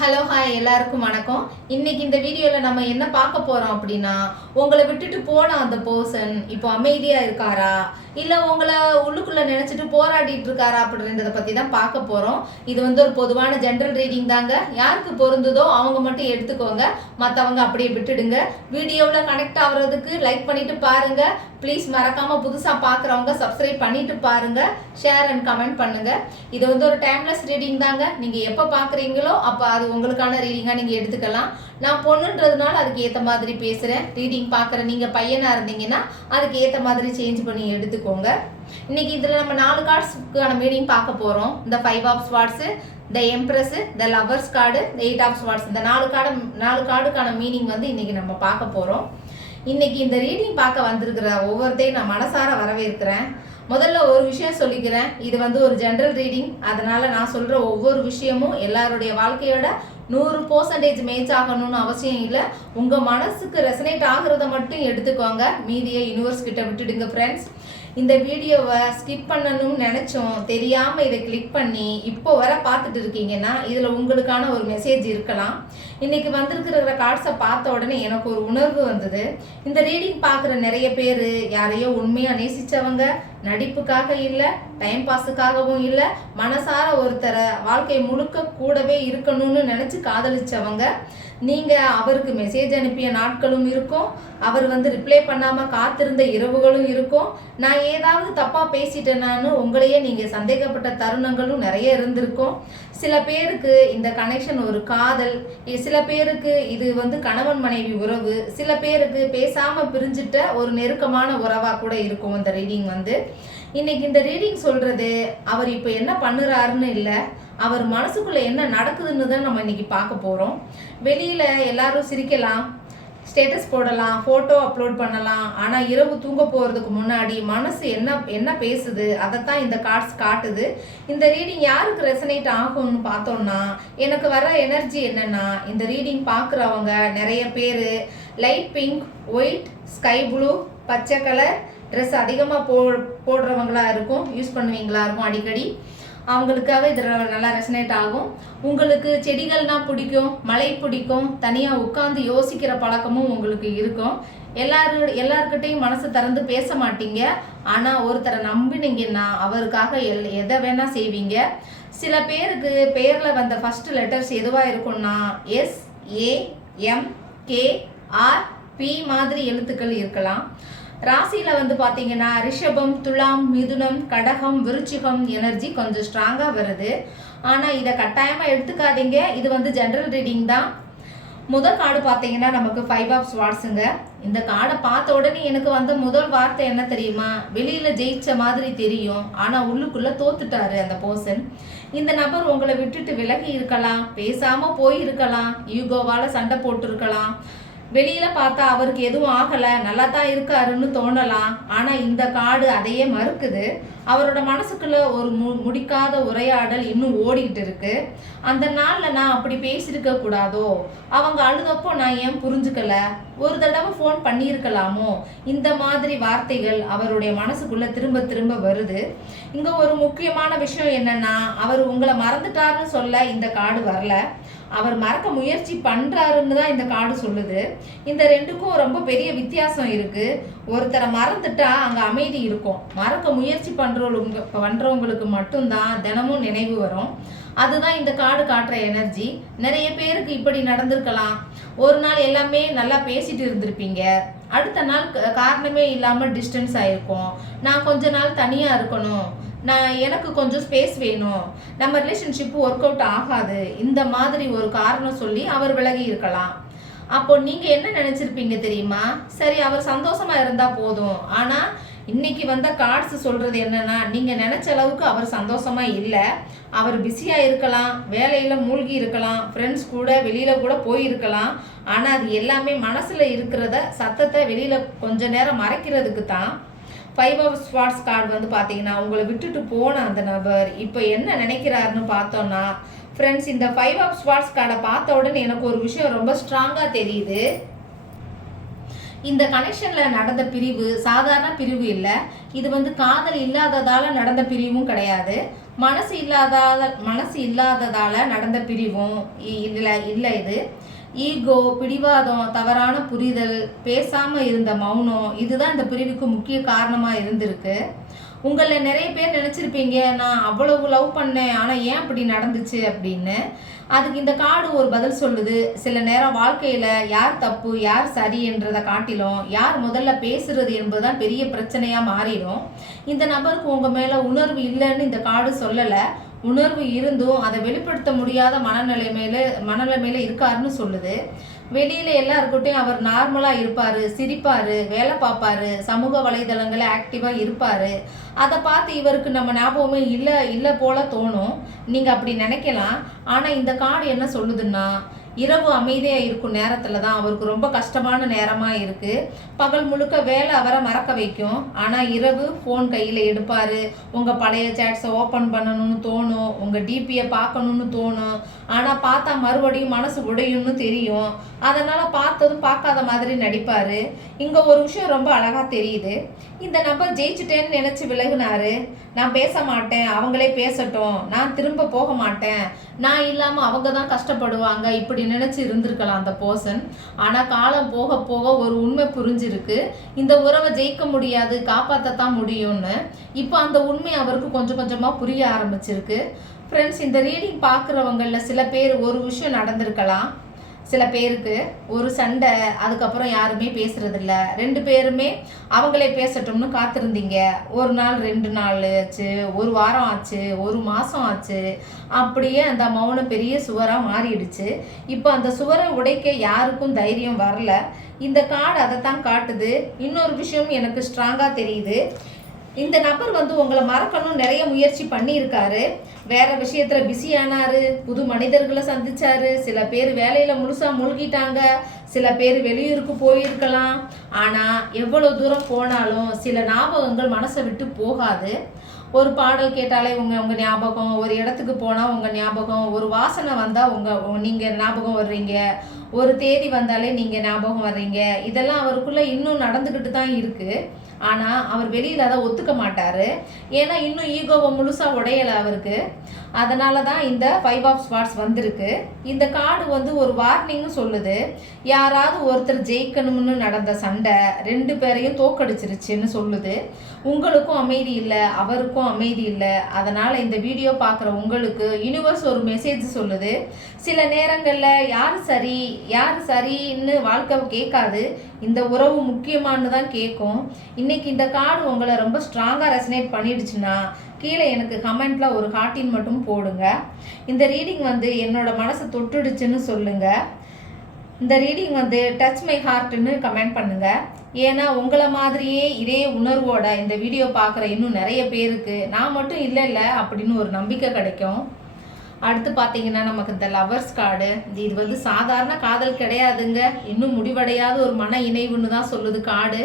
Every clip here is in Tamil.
ஹலோ ஹாய் எல்லாருக்கும் வணக்கம். இன்னைக்கு இந்த வீடியோவில் நம்ம என்ன பார்க்க போகிறோம் அப்படின்னா, உங்களை விட்டுட்டு போன அந்த பர்சன் இப்போ அமைதியாக இருக்காரா இல்லை உங்களை உள்ளுக்குள்ளே நினச்சிட்டு போராடிட்டு இருக்காரா அப்படின்றத பற்றி தான் பார்க்க போகிறோம். இது ஒரு பொதுவான ஜென்ரல் ரீடிங் தாங்க. யாருக்கு பொருந்துதோ அவங்க மட்டும் எடுத்துக்கோங்க, மற்றவங்க அப்படியே விட்டுடுங்க. வீடியோவில் கனெக்ட் ஆகுறதுக்கு லைக் பண்ணிட்டு பாருங்க. ப்ளீஸ் மறக்காமல் புதுசாக பார்க்குறவங்க சப்ஸ்கிரைப் பண்ணிட்டு பாருங்க, ஷேர் அண்ட் கமெண்ட் பண்ணுங்க. இது ஒரு டைம்லெஸ் ரீடிங் தாங்க. நீங்கள் எப்போ பார்க்குறீங்களோ அப்போ அது உங்களுக்கான ரீடிங்காக நீங்கள் எடுத்துக்கலாம். நான் பொண்ணுன்றதுனால அதுக்கு ஏற்ற மாதிரி பேசுகிறேன். ரீடிங் பார்க்குற நீங்கள் பையனாக இருந்தீங்கன்னா அதுக்கு ஏற்ற மாதிரி சேஞ்ச் பண்ணி எடுத்துக்கோங்க. இன்னைக்கு இதில் நம்ம 4 கார்ட்ஸுக்கான மீனிங் பார்க்க போகிறோம். இந்த 5 of swords, the empress, the lovers card, the 8 of swords. இந்த 4 கார்டுக்கான மீனிங் இன்னைக்கு நம்ம பார்க்க போகிறோம். இன்னைக்கு இந்த ரீடிங் பார்க்க வந்திருக்கிற ஒவ்வொருத்தையும் நான் மனசார வரவேற்கிறேன். முதல்ல ஒரு விஷயம் சொல்லிக்கிறேன், இது ஒரு ஜென்ரல் ரீடிங். அதனால நான் சொல்ற ஒவ்வொரு விஷயமும் எல்லாருடைய வாழ்க்கையோட 100% மேட்ச் ஆகணும்னு அவசியம் இல்லை. உங்க மனசுக்கு ரெசனேட் ஆகுறத மட்டும் எடுத்துக்கோங்க, மீதியை யூனிவர்ஸ் கிட்ட விட்டுடுங்க ஃப்ரெண்ட்ஸ். இந்த வீடியோவை ஸ்கிப் பண்ணணும்னு நினைச்சோம், தெரியாம இதை கிளிக் பண்ணி இப்போ வர பார்த்துட்டு இருக்கீங்கன்னா இதுல உங்களுக்கான ஒரு மெசேஜ் இருக்கலாம். இன்னைக்கு வந்திருக்கிற கார்ட்ஸை பார்த்த உடனே எனக்கு ஒரு உணர்வு வந்தது. இந்த ரீடிங் பார்க்குற நிறைய பேர் யாரையோ உண்மையாக நேசித்தவங்க, நடிப்புக்காக இல்லை, டைம் பாஸுக்காகவும் இல்லை, மனசார ஒருத்தரை வாழ்க்கை முழுக்க கூடவே இருக்கணும்னு நினச்சி காதலிச்சவங்க. நீங்கள் அவருக்கு மெசேஜ் அனுப்பிய நாட்களும் இருக்கும், அவர் ரிப்ளை பண்ணாமல் காத்திருந்த இரவுகளும் இருக்கும். நான் ஏதாவது தப்பாக பேசிட்டேனான்னு உங்களையே நீங்கள் சந்தேகப்பட்ட தருணங்களும் நிறைய இருந்திருக்கும். சில பேருக்கு இந்த கனெக்ஷன் ஒரு காதல், சில பேருக்கு இது கணவன் மனைவி உறவு, சில பேருக்கு பேசாமல் பிரிஞ்சிட்ட ஒரு நெருக்கமான உறவாக கூட இருக்கும். இந்த ரீடிங் இன்னைக்கு இந்த ரீடிங் சொல்கிறது அவர் இப்போ என்ன பண்ணுறாருன்னு இல்லை, அவர் மனசுக்குள்ளே என்ன நடக்குதுன்னு தான் நம்ம இன்னைக்கு பார்க்க போகிறோம். வெளியில் எல்லாரும் சிரிக்கலாம், ஸ்டேட்டஸ் போடலாம், ஃபோட்டோ அப்லோட் பண்ணலாம். ஆனால் இரவு தூங்க போகிறதுக்கு முன்னாடி மனசு என்ன பேசுது அதைத்தான் இந்த கார்ட்ஸ் காட்டுது. இந்த ரீடிங் யாருக்கு ரெசனேட் ஆகும்னு பார்த்தோம்னா, எனக்கு வர எனர்ஜி என்னென்னா, இந்த ரீடிங் பார்க்குறவங்க நிறைய பேர் light pink, white, sky blue, பச்சை கலர் ட்ரெஸ் அதிகமாக போடுறவங்களா இருக்கும், யூஸ் பண்ணுவீங்களா இருக்கும் அடிக்கடி. அவங்களுக்காக இது நல்லா ரெசனேட் ஆகும். உங்களுக்கு செடிகள்னா பிடிக்கும், மழை பிடிக்கும், தனியாக உட்காந்து யோசிக்கிற பழக்கமும் உங்களுக்கு இருக்கும். எல்லாருக்கிட்டையும் மனசு திறந்து பேச மாட்டீங்க, ஆனால் ஒருத்தரை நம்பினீங்கன்னா அவருக்காக எதை வேணால் செய்வீங்க. சில பேருக்கு பெயரில் வந்த ஃபர்ஸ்ட் லெட்டர்ஸ் எதுவாக இருக்கும்னா எஸ், ஏ, எம், கே, ஆர், பி மாதிரி எழுத்துக்கள் இருக்கலாம். ராசியில் பார்த்தீங்கன்னா ரிஷபம், துலாம், மிதுனம், கடகம், விருச்சிகம் எனர்ஜி கொஞ்சம் ஸ்ட்ராங்காக வருது. ஆனால் இதை கட்டாயமாக எடுத்துக்காதீங்க, இது ஜென்ரல் ரீடிங் தான். முதல் கார்டு பார்த்தீங்கன்னா நமக்கு 5 ஆஃப் ஸ்வார்ட்ஸுங்க. இந்த கார்டை பார்த்த உடனே எனக்கு முதல் வார்த்தை என்ன தெரியுமா, வெளியில் ஜெயிச்ச மாதிரி தெரியும், ஆனால் உள்ளுக்குள்ளே தோத்துட்டாரு அந்த பர்சன். இந்த நபர் உங்களை விட்டுட்டு விலகி இருக்கலாம், பேசாமல் போயிருக்கலாம், ஈகோவால் சண்டை போட்டிருக்கலாம். வெளியில் பார்த்தா அவருக்கு எதுவும் ஆகலை, நல்லா தான் இருக்காருன்னு தோணலாம். ஆனால் இந்த கார்டு அதையே மறுக்குது. அவரோட மனசுக்குள்ள ஒரு முடிக்காத உரையாடல் இன்னும் ஓடிக்கிட்டு இருக்கு. அந்த நாளில் நான் அப்படி பேசியிருக்க கூடாதோ, அவங்க அழுதப்போ நான் ஏன் புரிஞ்சுக்கல, ஒரு தடவை ஃபோன் பண்ணியிருக்கலாமோ, இந்த மாதிரி வார்த்தைகள் அவருடைய மனசுக்குள்ள திரும்ப திரும்ப வருது. இங்கே ஒரு முக்கியமான விஷயம் என்னன்னா, அவர் உங்களை மறந்துட்டாருன்னு சொல்ல இந்த கார்டு வரல, அவர் மறக்க முயற்சி பண்ணுறாருன்னு தான் இந்த கார்டு சொல்லுது. இந்த ரெண்டுக்கும் ரொம்ப பெரிய வித்தியாசம் இருக்குது. ஒருத்தரை மறந்துட்டா அங்கே அமைதி இருக்கும், மறக்க முயற்சி பண்ணுறவங்களுக்கு மட்டும்தான் தினமும் நினைவு வரும். அதுதான் இந்த கார்டு காட்டுற எனர்ஜி. நிறைய பேருக்கு இப்படி நடந்திருக்கலாம். ஒரு நாள் எல்லாமே நல்லா பேசிட்டு இருந்திருப்பீங்க, அடுத்த நாள் காரணமே இல்லாமல் டிஸ்டன்ஸ் ஆகிருக்கும். நான் கொஞ்ச நாள் தனியாக இருக்கணும், எனக்கு கொஞ்சம் ஸ்பேஸ் வேணும், நம்ம ரிலேஷன்ஷிப்பு ஒர்க் அவுட் ஆகாது, இந்த மாதிரி ஒரு காரணம் சொல்லி அவர் விலகி இருக்கலாம். அப்போ நீங்கள் என்ன நினச்சிருப்பீங்க தெரியுமா, சரி அவர் சந்தோஷமாக இருந்தால் போதும். ஆனால் இன்னைக்கு கார்ட்ஸ் சொல்கிறது என்னென்னா, நீங்கள் நினச்ச அளவுக்கு அவர் சந்தோஷமாக இல்லை, அவர் பிஸியாக இருக்கலாம், வேலையில் மூழ்கி இருக்கலாம், ஃப்ரெண்ட்ஸ் கூட வெளியில் கூட போயிருக்கலாம். ஆனால் அது எல்லாமே மனசில் இருக்கிறத சத்தத்தை வெளியில் கொஞ்ச நேரம் மறைக்கிறதுக்கு தான். 5 ஆஃப் ஸ்வார்ட்ஸ் கார்டு பார்த்தீங்கன்னா, உங்களை விட்டுட்டு போன அந்த நபர் இப்போ என்ன நினைக்கிறாருன்னு பார்த்தோன்னா ஃப்ரெண்ட்ஸ், இந்த 5 ஆஃப் ஸ்வார்ட்ஸ் கார்டை பார்த்த உடனே எனக்கு ஒரு விஷயம் ரொம்ப ஸ்ட்ராங்காக தெரியுது. இந்த கனெக்ஷனில் நடந்த பிரிவு சாதாரண பிரிவு இல்லை, இது காதல் இல்லாததால் நடந்த பிரிவும் கிடையாது. மனசு இல்லாததால நடந்த பிரிவும் இல்லை. இது ஈகோ, பிடிவாதம், தவறான புரிதல், பேசாம இருந்த மௌனம், இதுதான் இந்த பிரிவுக்கு முக்கிய காரணமா இருந்திருக்கு. உங்களை நிறைய பேர் நினைச்சிருப்பீங்க, நான் அவ்வளவு லவ் பண்ணேன், ஆனா ஏன் அப்படி நடந்துச்சு அப்படின்னு. அதுக்கு இந்த கார்டு ஒரு பதில் சொல்லுது. சில நேரம் வாழ்க்கையில யார் தப்பு யார் சரி என்றதை காட்டிலும் யார் முதல்ல பேசுறது என்பதுதான் பெரிய பிரச்சனையா மாறிடும். இந்த நபருக்கு உங்க மேல உணர்வு இல்லைன்னு இந்த கார்டு சொல்லல, உணர்வு இருந்தும் அதை வெளிப்படுத்த முடியாத மனநிலைமையில இருக்காருன்னு சொல்லுது. வெளியில எல்லாருக்கிட்டையும் அவர் நார்மலா இருப்பாரு, சிரிப்பாரு, வேலை பார்ப்பாரு, சமூக வலைதளங்களை ஆக்டிவா இருப்பாரு. அதை பார்த்து இவருக்கு நம்ம ஞாபகமே இல்லை போல தோணும். நீங்க அப்படி நினைக்கலாம். ஆனா இந்த கார்டு என்ன சொல்லுதுன்னா, இரவு அமைதியா இருக்கும் நேரத்துல தான் அவருக்கு ரொம்ப கஷ்டமான நேரமா இருக்கு. பகல் முழுக்க வேலை அவரை மறக்க வைக்கும். ஆனா இரவு ஃபோன் கையில எடுப்பாரு. உங்க பழைய சேட்ஸை ஓப்பன் பண்ணணும்னு தோணும், உங்க டிபியை பார்க்கணும்னு தோணும். ஆனா பார்த்தா மறுபடியும் மனசு உடையும்னு தெரியும். அதனால பார்த்ததும் பார்க்காத மாதிரி நடிப்பாரு. இங்க ஒரு விஷயம் ரொம்ப அழகா தெரியுது. இந்த நபர் ஜெயிச்சுட்டேன்னு நினைச்சு விலகுனாரு. நான் பேச மாட்டேன், அவங்களே பேசட்டும், நான் திரும்ப போக மாட்டேன், நான் இல்லாம அவங்க தான் கஷ்டப்படுவாங்க, இப்படி நினைச்சு இருந்திருக்கலாம் அந்த பர்சன். ஆனா காலம் போக போக ஒரு உண்மை புரிஞ்சிருக்கு. இந்த உறவை ஜெயிக்க முடியாது, காப்பாற்றத்தான் முடியும்னு. இப்போ அந்த உண்மை அவருக்கு கொஞ்சம் கொஞ்சமா புரிய ஆரம்பிச்சிருக்கு. ஃப்ரெண்ட்ஸ், இந்த ரீடிங் பார்க்குறவங்கள சில பேர் ஒரு விஷயம் நடந்திருக்கலாம், சில பேருக்கு ஒரு சண்டை, அதுக்கப்புறம் யாருமே பேசுறதில்ல, 2 பேருமே அவங்களே பேசட்டும்னு காத்திருந்தீங்க. ஒரு நாள் 2 நாள் ஆச்சு, ஒரு வாரம் ஆச்சு, ஒரு மாதம் ஆச்சு. அப்படியே அந்த மௌனம் பெரிய சுவராக மாறிடுச்சு. இப்போ அந்த சுவரை உடைக்க யாருக்கும் தைரியம் வரல. இந்த கார்டு அதைத்தான் காட்டுது. இன்னொரு விஷயம் எனக்கு ஸ்ட்ராங்காக தெரியுது. இந்த நபர் உங்களை மறக்கணும் நிறைய முயற்சி பண்ணியிருக்காரு. வேற விஷயத்துல பிஸியானாரு, புது மனிதர்களை சந்திச்சாரு. சில பேர் வேலையில முழுசா மூழ்கிட்டாங்க, சில பேர் வெளியூருக்கு போயிருக்கலாம். ஆனா எவ்வளவு தூரம் போனாலும் சில ஞாபகங்கள் மனசை விட்டு போகாது. ஒரு பாடல் கேட்டாலே உங்க ஞாபகம், ஒரு இடத்துக்கு போனா உங்க ஞாபகம், ஒரு வாசனை வந்தா நீங்க ஞாபகம் வர்றீங்க, ஒரு தேதி வந்தாலே நீங்க ஞாபகம் வர்றீங்க. இதெல்லாம் அவருக்குள்ள இன்னும் நடந்துக்கிட்டு தான் இருக்கு. ஆனா அவர் வெளியில அதை ஒத்துக்க மாட்டாரு. ஏன்னா இன்னும் ஈகோவை முழுசா உடையலை அவருக்கு. அதனால தான் இந்த 5 ஆஃப் ஸ்வார்ட்ஸ் வந்திருக்கு. இந்த கார்டு ஒரு வார்னிங்னு சொல்லுது. யாராவது ஒருத்தர் ஜெயிக்கணும்னு நடந்த சண்டை 2 பேரையும் தோக்கடிச்சிருச்சுன்னு சொல்லுது. உங்களுக்கும் அமைதி இல்லை, அவருக்கும் அமைதி இல்லை. அதனால இந்த வீடியோ பார்க்குற உங்களுக்கு யூனிவர்ஸ் ஒரு மெசேஜ் சொல்லுது. சில நேரங்களில் யார் சரின்னு வாழ்க்கை கேட்காது, இந்த உறவு முக்கியமானு தான் கேட்கும். இன்னைக்கு இந்த கார்டு உங்களை ரொம்ப ஸ்ட்ராங்காக ரெசனேட் பண்ணிடுச்சுன்னா கீழே எனக்கு கமெண்ட்ல ஒரு ஹார்ட்டின் மட்டும் போடுங்க. இந்த ரீடிங் என்னோட மனசை தொட்டுடுச்சுன்னு சொல்லுங்க. இந்த ரீடிங் டச் மை ஹார்ட்னு கமெண்ட் பண்ணுங்க. ஏன்னா உங்களை மாதிரியே இதே உணர்வோட இந்த வீடியோ பார்க்குற இன்னும் நிறைய பேருக்கு நான் மட்டும் இல்லை அப்படின்னு ஒரு நம்பிக்கை கிடைக்கும். அடுத்து பார்த்தீங்கன்னா நமக்கு இந்த லவர்ஸ் கார்டு. இது சாதாரண காதல் கிடையாதுங்க, இன்னும் முடிவடையாத ஒரு மன இணைவுன்னு தான் சொல்லுது கார்டு.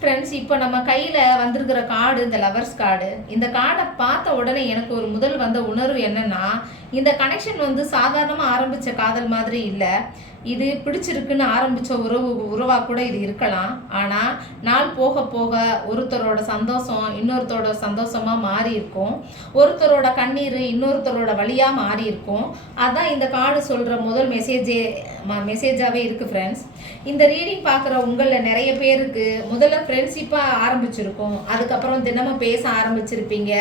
ஃப்ரெண்ட்ஸ், இப்போ நம்ம கையில் வந்திருக்கிற கார்டு இந்த லவர்ஸ் கார்டு. இந்த கார்டை பார்த்த உடனே எனக்கு ஒரு முதல் வந்த உணர்வு என்னன்னா, இந்த கனெக்ஷன் சாதாரணமாக ஆரம்பித்த காதல் மாதிரி இல்லை. இது பிடிச்சிருக்குன்னு ஆரம்பித்த உறவாக கூட இது இருக்கலாம். ஆனால் நாள் போக போக ஒருத்தரோட சந்தோஷம் இன்னொருத்தரோட சந்தோஷமாக மாறி இருக்கும், ஒருத்தரோட கண்ணீர் இன்னொருத்தரோட வழியாக மாறி இருக்கும். அதான் இந்த கார்டு சொல்கிற முதல் மெசேஜாகவே இருக்குது ஃப்ரெண்ட்ஸ். இந்த ரீடிங் பார்க்குற உங்களில் நிறைய பேருக்கு முதல்ல ஃப்ரெண்ட்ஷிப்பாக ஆரம்பிச்சிருக்கும், அதுக்கப்புறம் தினமும் பேச ஆரம்பிச்சிருப்பீங்க.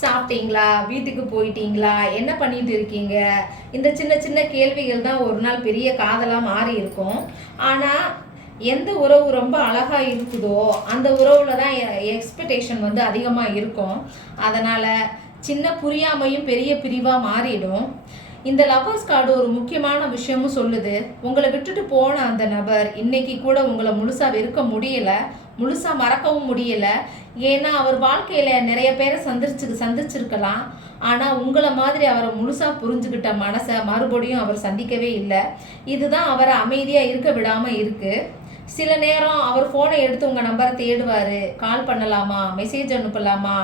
சாப்பிட்டீங்களா, வீட்டுக்கு போயிட்டீங்களா, என்ன பண்ணிட்டு இருக்கீங்க, இந்த சின்ன சின்ன கேள்விகள் தான் ஒரு நாள் பெரிய காதலாக மாறி இருக்கும். ஆனால் எந்த உறவு ரொம்ப அழகாக இருக்குதோ அந்த உறவில் தான் எக்ஸ்பெக்டேஷன் அதிகமாக இருக்கும். அதனால் சின்ன புரியாமையும் பெரிய பிரிவாக மாறிடும். இந்த லவர்ஸ் கார்டு ஒரு முக்கியமான விஷயமும் சொல்லுது. உங்களை விட்டுட்டு போன அந்த நபர் இன்னைக்கு கூட உங்களை முழுசாக வெறுக்க முடியலை, முழுசாக மறக்கவும் முடியலை. ஏன்னா அவர் வாழ்க்கையில் நிறைய பேரை சந்திச்சிருக்கலாம். ஆனால் உங்களை மாதிரி அவரை முழுசாக புரிஞ்சுக்கிட்ட மனசை மறுபடியும் அவர் சந்திக்கவே இல்லை. இதுதான் அவரை அமைதியாக இருக்க விடாமல் இருக்குது. சில நேரம் அவர் ஃபோனை எடுத்து உங்கள் நம்பரை தேடுவார், கால் பண்ணலாமா, மெசேஜ் அனுப்பலாமா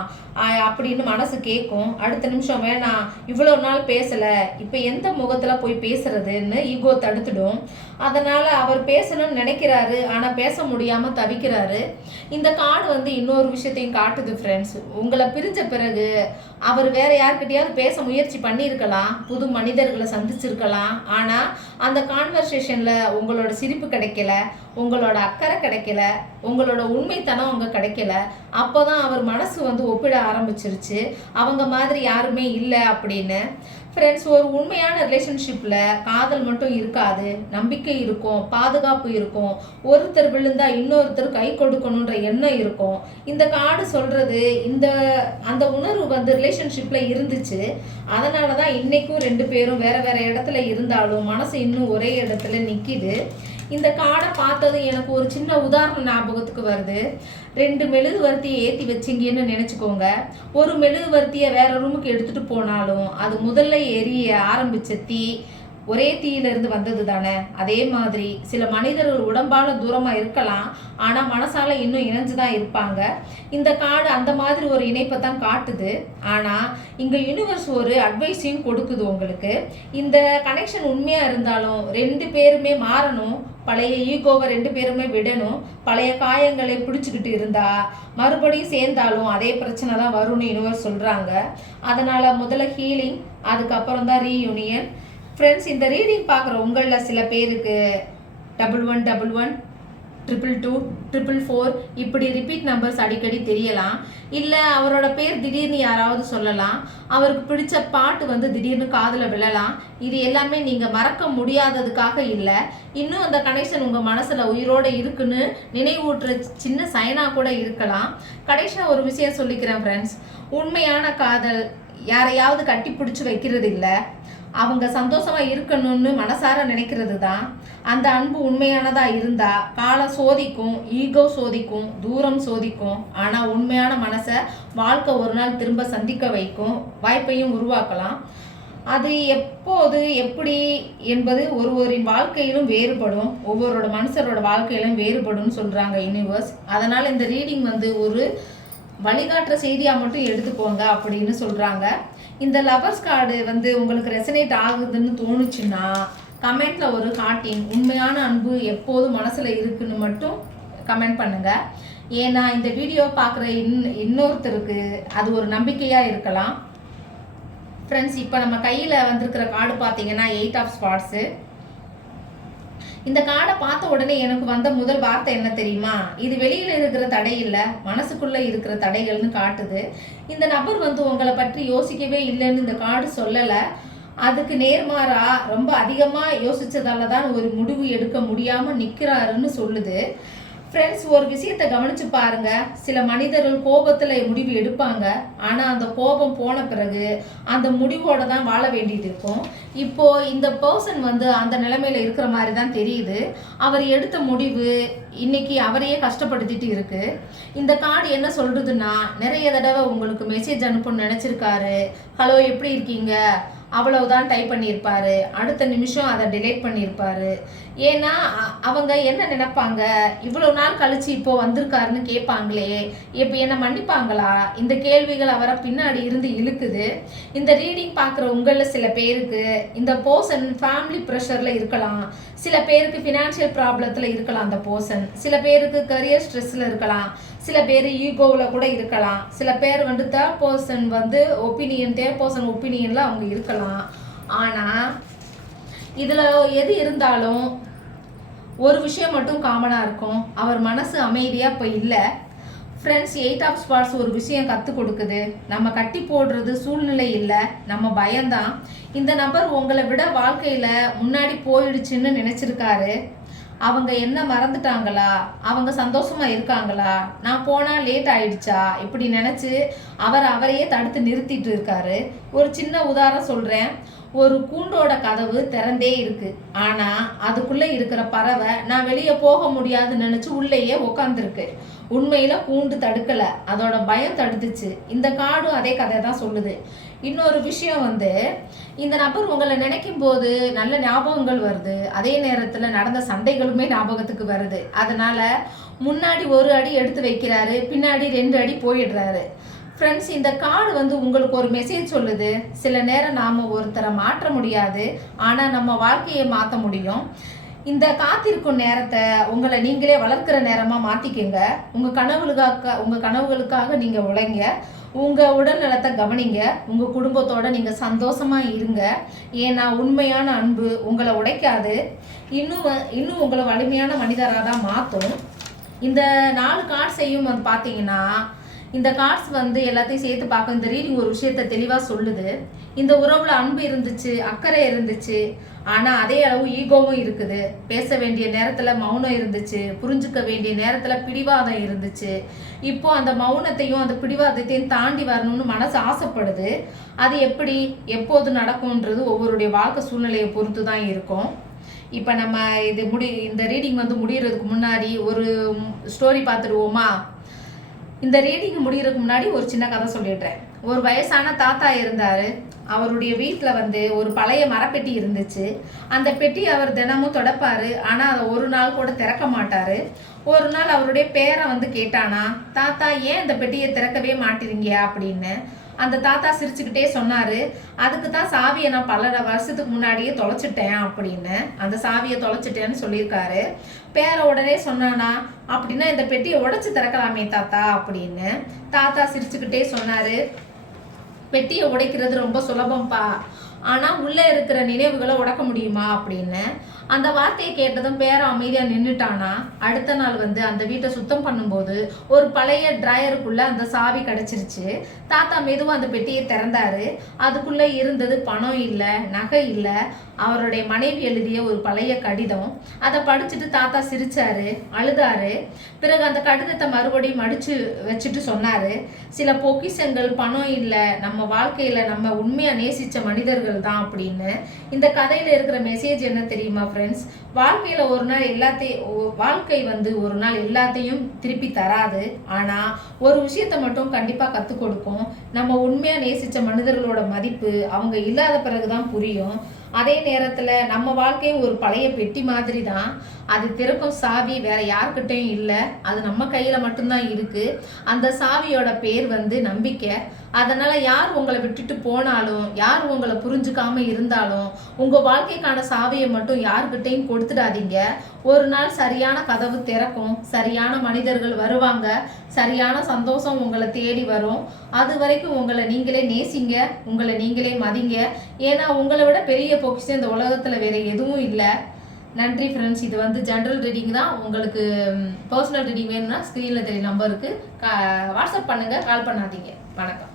அப்படின்னு மனசு கேட்கும். அடுத்த நிமிஷம் வேணாம், இவ்வளோ நாள் பேசலை, இப்போ எந்த முகத்தில் போய் பேசுறதுன்னு ஈகோ தடுத்துடும். அதனால் அவர் பேசணும்னு நினைக்கிறாரு, ஆனால் பேச முடியாமல் தவிக்கிறாரு. இந்த கார்டு வந்து இன்னொரு விஷயத்தையும் காட்டுது ஃப்ரெண்ட்ஸ். உங்களை பிரிஞ்ச பிறகு அவர் வேற யார்கிட்டயாவது பேச முயற்சி பண்ணியிருக்கலாம், புது மனிதர்களை சந்திச்சிருக்கலாம். ஆனால் அந்த கான்வர்சேஷனில் உங்களோட சிரிப்பு கிடைக்கல, உங்களோட அக்கறை கிடைக்கல, உங்களோட உண்மைத்தனம் அங்கே கிடைக்கல. அப்போ தான் அவர் மனசு வந்து ஒப்பிட ஆரம்பிச்சிருச்சு, அவங்க மாதிரி யாருமே இல்லை அப்படின்னு. ஃப்ரெண்ட்ஸ், ஒரு உண்மையான ரிலேஷன்ஷிப்பில் காதல் மட்டும் இருக்காது, நம்பிக்கை இருக்கும், பாதுகாப்பு இருக்கும், ஒருத்தர் விழுந்தா இன்னொருத்தர் கை கொடுக்கணுன்ற எண்ணம் இருக்கும். இந்த கார்டு சொல்கிறது அந்த உணர்வு வந்து ரிலேஷன்ஷிப்பில் இருந்துச்சு. அதனால தான் இன்றைக்கும் 2 பேரும் வேறு வேறு இடத்துல இருந்தாலும் மனசு இன்னும் ஒரே இடத்துல நிற்கிது. இந்த கார்டை பார்த்தது எனக்கு ஒரு சின்ன உதாரணம் ஞாபகத்துக்கு வருது. 2 மெழுகுவர்த்தியை ஏற்றி வச்சிங்கன்னு நினச்சிக்கோங்க. ஒரு மெழுகுவர்த்தியை வேற ரூமுக்கு எடுத்துகிட்டு போனாலும் அது முதல்ல எரிய ஆரம்பித்த தீ ஒரே தீயிலிருந்து வந்தது தானே. அதே மாதிரி சில மனிதர்கள் உடம்பால தூரமாக இருக்கலாம், ஆனால் மனசால இன்னும் இணைஞ்சு தான் இருப்பாங்க. இந்த கார்டு அந்த மாதிரி ஒரு இணைப்பை தான் காட்டுது. ஆனால் இங்கே யூனிவர்ஸ் ஒரு அட்வைஸையும் கொடுக்குது உங்களுக்கு. இந்த கனெக்ஷன் உண்மையாக இருந்தாலும் 2 பேருமே மாறணும், பழைய ஈகோவை 2 பேருமே விடணும். பழைய காயங்களை பிடிச்சிக்கிட்டு இருந்தா மறுபடியும் சேர்ந்தாலும் அதே பிரச்சனை தான் வரும்னு யூனிவர்ஸ் சொல்கிறாங்க. அதனால் முதல்ல ஹீலிங், அதுக்கப்புறம் தான் ரீயூனியன். ஃப்ரெண்ட்ஸ், இந்த ரீடிங் பார்க்குற உங்களில் சில பேருக்கு 1111 222 444 இப்படி ரிப்பீட் நம்பர்ஸ் அடிக்கடி தெரியலாம். இல்லை அவரோட பேர் திடீர்னு யாராவது சொல்லலாம். அவருக்கு பிடிச்ச பாட்டு வந்து திடீர்னு காதில் விழலாம். இது எல்லாமே நீங்கள் மறக்க முடியாததுக்காக இல்லை, இன்னும் அந்த கனெக்ஷன் உங்கள் மனசில் உயிரோடு இருக்குன்னு நினைவூட்டுற சின்ன சைனாக கூட இருக்கலாம். கடைசியாக ஒரு விஷயம் சொல்லிக்கிறேன் ஃப்ரெண்ட்ஸ், உண்மையான காதல் யாரையாவது கட்டி பிடிச்சி வைக்கிறது இல்லை, அவங்க சந்தோஷமாக இருக்கணும்னு மனசார நினைக்கிறது தான். அந்த அன்பு உண்மையானதாக இருந்தால் காலம் சோதிக்கும், ஈகோ சோதிக்கும், தூரம் சோதிக்கும். ஆனால் உண்மையான மனசை வாழ்க்கை ஒரு நாள் திரும்ப சந்திக்க வைக்கும், வாய்ப்பையும் உருவாக்கலாம். அது எப்போது எப்படி என்பது ஒருவரின் வாழ்க்கையிலும் வேறுபடும், ஒவ்வொருவரோட மனுஷரோட வாழ்க்கையிலும் வேறுபடும் சொல்கிறாங்க யூனிவர்ஸ். அதனால் இந்த ரீடிங் வந்து ஒரு வழிகாட்டுற செய்தியாக மட்டும் எடுத்துக்கோங்க அப்படின்னு சொல்கிறாங்க. இந்த லவர்ஸ் கார்டு வந்து உங்களுக்கு ரெசனேட் ஆகுதுன்னு தோணுச்சுன்னா கமெண்ட்டில் ஒரு ஹார்ட்டிங், உண்மையான அன்பு எப்போதும் மனசில் இருக்குன்னு மட்டும் கமெண்ட் பண்ணுங்கள். ஏன்னா இந்த வீடியோ பார்க்குற இன்னொருத்தருக்கு அது ஒரு நம்பிக்கையாக இருக்கலாம். ஃப்ரெண்ட்ஸ், இப்போ நம்ம கையில் வந்திருக்கிற கார்டு பார்த்தீங்கன்னா 8 ஆஃப் ஸ்பாட்ஸு. இந்த கார்டை பார்த்த உடனே எனக்கு வந்த முதல் வார்த்தை என்ன தெரியுமா? இது வெளியில் இருக்கிற தடை இல்லை, மனசுக்குள்ளே இருக்கிற தடைகள்னு காட்டுது. இந்த நபர் வந்து உங்களை பற்றி யோசிக்கவே இல்லைன்னு இந்த கார்டு சொல்லலை, அதுக்கு நேர்மாறா ரொம்ப அதிகமாக யோசித்ததால தான் ஒரு முடிவு எடுக்க முடியாமல் நிற்கிறாருன்னு சொல்லுது. ஃப்ரெண்ட்ஸ், ஒரு விஷயத்தை கவனித்து பாருங்கள். சில மனிதர்கள் கோபத்தில் முடிவு எடுப்பாங்க, ஆனால் அந்த கோபம் போன பிறகு அந்த முடிவோடு தான் வாழ வேண்டியது இருக்கும். இப்போது இந்த பர்சன் வந்து அந்த நிலைமையில் இருக்கிற மாதிரி தான் தெரியுது. அவர் எடுத்த முடிவு இன்னைக்கு அவரையே கஷ்டப்படுத்திட்டு இருக்கு. இந்த கார்டு என்ன சொல்கிறதுன்னா, நிறைய தடவை உங்களுக்கு மெசேஜ் அனுப்பணும்னு நினச்சிருக்காரு, ஹலோ எப்படி இருக்கீங்க அவ்வளவுதான் டைப் பண்ணியிருப்பாரு, அடுத்த நிமிஷம் அதை டிலேட் பண்ணியிருப்பாரு. ஏன்னா அவங்க என்ன நினைப்பாங்க, இவ்வளோ நாள் கழிச்சு இப்போ வந்திருக்காருன்னு கேட்பாங்களே, இப்போ என்ன மன்னிப்பாங்களா? இந்த கேள்விகள் அவரை பின்னாடி இருந்து இழுக்குது. இந்த ரீடிங் பார்க்குற உங்களில் சில பேருக்கு இந்த பர்சன் ஃபேமிலி ப்ரெஷரில் இருக்கலாம், சில பேருக்கு ஃபினான்ஷியல் ப்ராப்ளத்தில் இருக்கலாம் அந்த பர்சன், சில பேருக்கு கரியர் ஸ்ட்ரெஸ்ஸில் இருக்கலாம், சில பேர் ஈகோவில் கூட இருக்கலாம், சில பேர் வந்து தேர்ட் பர்சன் ஒப்பீனியனில் அவங்க இருக்கலாம். ஆனால் இதில் எது இருந்தாலும் ஒரு விஷயம் மட்டும் காமனாக இருக்கும், அவர் மனசு அமைதியாக இப்போ இல்லை. ஃப்ரெண்ட்ஸ், 8 ஆஃப் ஸ்பாட்ஸ் ஒரு விஷயம் கற்றுக் கொடுக்குது. நம்ம கட்டி போடுறது சூழ்நிலை இல்லை, நம்ம பயம்தான். இந்த நபர் உங்களை விட வாழ்க்கையில் முன்னாடி போயிடுச்சுன்னு நினச்சிருக்காரு. அவங்க என்ன மறந்துட்டாங்களா, அவங்க சந்தோஷமா இருக்காங்களா, நான் போனால் லேட் ஆயிடுச்சா, இப்படி நினச்சி அவரையே தடுத்து நிறுத்திட்டு இருக்காரு. ஒரு சின்ன உதாரணம் சொல்கிறேன். ஒரு கூண்டோட கதவு திறந்தே இருக்கு, ஆனால் அதுக்குள்ளே இருக்கிற பறவை நான் வெளியே போக முடியாதுன்னு நினச்சி உள்ளேயே உக்காந்துருக்கு. உண்மையில் கூண்டு தடுக்கலை, அதோட பயம் தடுத்துச்சு. இந்த கார்டும் அதே கதை தான் சொல்லுது. இன்னொரு விஷயம் வந்து இந்த நபர் உங்களை நினைக்கும் போது நல்ல ஞாபகங்கள் வருது, அதே நேரத்தில் நடந்த சண்டைகளுமே ஞாபகத்துக்கு வருது. அதனால முன்னாடி ஒரு அடி எடுத்து வைக்கிறாரு, பின்னாடி 2 அடி போயிடுறாரு. ஃப்ரெண்ட்ஸ், இந்த கார்டு வந்து உங்களுக்கு ஒரு மெசேஜ் சொல்லுது. சில நேரம் நாம் ஒருத்தரை மாற்ற முடியாது, ஆனால் நம்ம வாழ்க்கையை மாற்ற முடியும். இந்த காத்திருக்கும் நேரத்தை உங்களை நீங்களே வளர்க்குற நேரமாக மாற்றிக்கங்க. உங்கள் கனவுகளுக்காக நீங்கள் உழைங்க. உங்கள் உடல் நலத்தை கவனிங்க. உங்கள் குடும்பத்தோட நீங்கள் சந்தோஷமாக இருங்க. ஏன்னா உண்மையான அன்பு உங்களை உடைக்காது, இன்னும் உங்களை வலிமையான மனிதராக தான் மாற்றும். இந்த 4 கார்ட்ஸையும் வந்து பார்த்தீங்கன்னா, இந்த கார்ட்ஸ் வந்து எல்லாத்தையும் சேர்த்து பார்க்க இந்த ரீடிங் ஒரு விஷயத்த தெளிவாக சொல்லுது. இந்த உறவில் அன்பு இருந்துச்சு, அக்கறை இருந்துச்சு, ஆனால் அதே அளவு ஈகோவும் இருக்குது. பேச வேண்டிய நேரத்தில் மௌனம் இருந்துச்சு, புரிஞ்சுக்க வேண்டிய நேரத்தில் பிடிவாதம் இருந்துச்சு. இப்போ அந்த மௌனத்தையும் அந்த பிடிவாதத்தையும் தாண்டி வரணும்னு மனசு ஆசைப்படுது. அது எப்படி எப்போது நடக்கும்ன்றது ஒவ்வொருடைய வாழ்க்கை சூழ்நிலையை பொறுத்து தான் இருக்கும். இப்போ நம்ம இந்த ரீடிங் வந்து முடிகிறதுக்கு முன்னாடி ஒரு ஸ்டோரி பார்த்துடுவோமா? இந்த ரீடிங் முடிகிறதுக்கு முன்னாடி ஒரு சின்ன கதை சொல்லிடுறேன். ஒரு வயசான தாத்தா இருந்தார். அவருடைய வீட்டில் வந்து ஒரு பழைய மரப்பெட்டி இருந்துச்சு. அந்த பெட்டி அவர் தினமும் தொடப்பார், ஆனால் அதை ஒரு நாள் கூட திறக்க மாட்டார். ஒரு நாள் அவருடைய பேரை வந்து கேட்டானா, தாத்தா ஏன் இந்த பெட்டியை திறக்கவே மாட்டீங்க அப்படின்னு. அந்த தாத்தா சிரிச்சுக்கிட்டே சொன்னார், அதுக்கு தான் சாவியை நான் பல வருஷத்துக்கு முன்னாடியே தொலைச்சிட்டேன் அப்படின்னு. அந்த சாவியை தொலைச்சிட்டேன்னு சொல்லியிருக்காரு. பேரை உடனே சொன்னானா, அப்படின்னா இந்த பெட்டியை உடைச்சு திறக்கலாமே தாத்தா அப்படின்னு. தாத்தா சிரிச்சுக்கிட்டே சொன்னார், பெட்டியை உடைக்கிறது ரொம்ப சுலபம்ப்பா, ஆனால் உள்ளே இருக்கிற நினைவுகளை உடைக்க முடியுமா அப்படின்னு. அந்த வார்த்தையை கேட்டதும் பேரை அமைதியாக நின்றுட்டானா. அடுத்த நாள் வந்து அந்த வீட்டை சுத்தம் பண்ணும்போது ஒரு பழைய ட்ராயருக்குள்ளே அந்த சாவி கிடச்சிருச்சு. தாத்தா மெதுவாக அந்த பெட்டியை திறந்தாரு. அதுக்குள்ளே இருந்தது பணம் இல்லை, நகை இல்லை, அவருடைய மனைவி எழுதிய ஒரு பழைய கடிதம். அதை படிச்சுட்டு தாத்தா சிரிச்சாரு, அழுதாரு. பிறகு அந்த கடிதத்தை மறுபடியும் மடிச்சு வச்சுட்டு சொன்னாரு, சில பொக்கிஷங்கள் பணம் இல்லை, நம்ம வாழ்க்கையில் நம்ம உண்மையாக நேசித்த மனிதர்கள் தான் அப்படின்னு. இந்த கதையில் இருக்கிற மெசேஜ் என்ன தெரியுமா ஃப்ரெண்ட்ஸ்? வாழ்க்கையில் வாழ்க்கை வந்து ஒரு நாள் எல்லாத்தையும் திருப்பி தராது, ஆனால் ஒரு விஷயத்தை மட்டும் கண்டிப்பாக கற்றுக் கொடுக்கும். நம்ம உண்மையாக நேசித்த மனிதர்களோட மதிப்பு அவங்க இல்லாத பிறகுதான் புரியும். அதே நேரத்தில் நம்ம வாழ்க்கையும் ஒரு பழைய பெட்டி மாதிரி தான். அது திறக்கும் சாவி வேற யாருக்கிட்டையும் இல்லை, அது நம்ம கையில் மட்டும்தான் இருக்குது. அந்த சாவியோட பேர் வந்து நம்பிக்கை. அதனால் யார் உங்களை விட்டுட்டு போனாலும், யார் உங்களை புரிஞ்சுக்காம இருந்தாலும், உங்கள் வாழ்க்கைக்கான சாவியை மட்டும் யாருக்கிட்டையும் கொடுத்துடாதீங்க. ஒரு நாள் சரியான கதவு திறக்கும், சரியான மனிதர்கள் வருவாங்க, சரியான சந்தோஷம் உங்களை தேடி வரும். அது வரைக்கும் உங்களை நீங்களே நேசிங்க, உங்களை நீங்களே மதிங்க. ஏன்னா உங்களை விட பெரிய பொக்கிஷம் இந்த உலகத்தில் வேற எதுவும் இல்லை. நன்றி ஃப்ரெண்ட்ஸ். இது வந்து ஜென்ரல் ரீடிங் தான். உங்களுக்கு பர்சனல் ரீடிங் வேணும்னா ஸ்க்ரீனில் தெரிய நம்பருக்கு வாட்ஸ்அப் பண்ணுங்கள், கால் பண்ணாதீங்க. வணக்கம்.